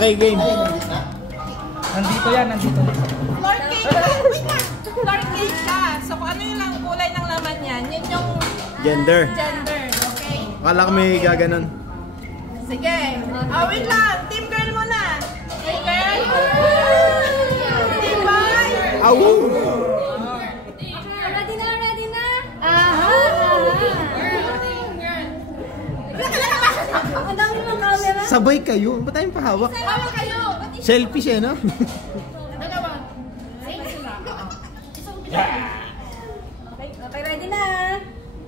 Okay, game. Nandito yan, nandito. Floor cake ka. Wait na. Floor cake ka. So kung ano yung lang kulay ng laman yan, yun yung Gender. gender. Okay? Akala ko may gaganon. Sige. Wait lang. Team girl muna. Hey girl. Team boy. Aw! Ready na, ready na. Aha. Ang dami ng camera. Sabay kayo. Ba't tayong pahawak? Tawa kayo. Selfish eh, no? Okay, ready na.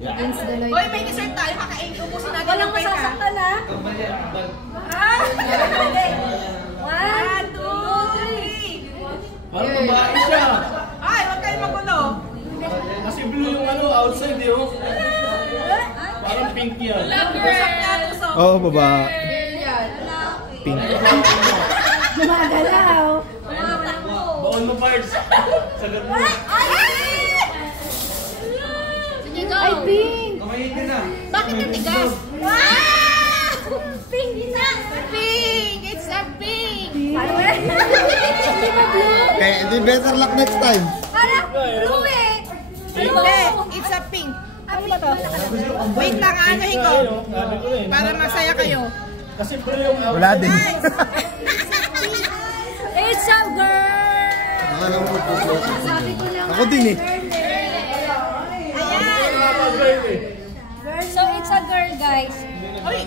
Against the light. Hoy, may dessert tayo. Kakain ko po natin Walang yung peka. masasaktan ha. Okay. 1, 2, 3. Parang babae siya. Ay, huwag kayong magulo. Kasi blue yung ano, outside eh. Oh. Parang pink yan. Usap na, usap. Oo, baba. Pink. Gumagalaw. Baon mo parts. Sagat mo. Sige, go. Ay, pink. Kamayin na. Bakit natigas? Wow! Pink na! Pink! It's a pink! Ano ba? Hindi ba blue? Okay, di better luck next time. Parang blue eh. Hindi, it's a pink. Ano ba to? Wait lang, anuhin ko. Para masaya kayo. Kasi blue yung outside. Wala din. It's a girl! Akala ko po. Sabi ko lang. Ako din eh. So it's a girl, guys. Uy!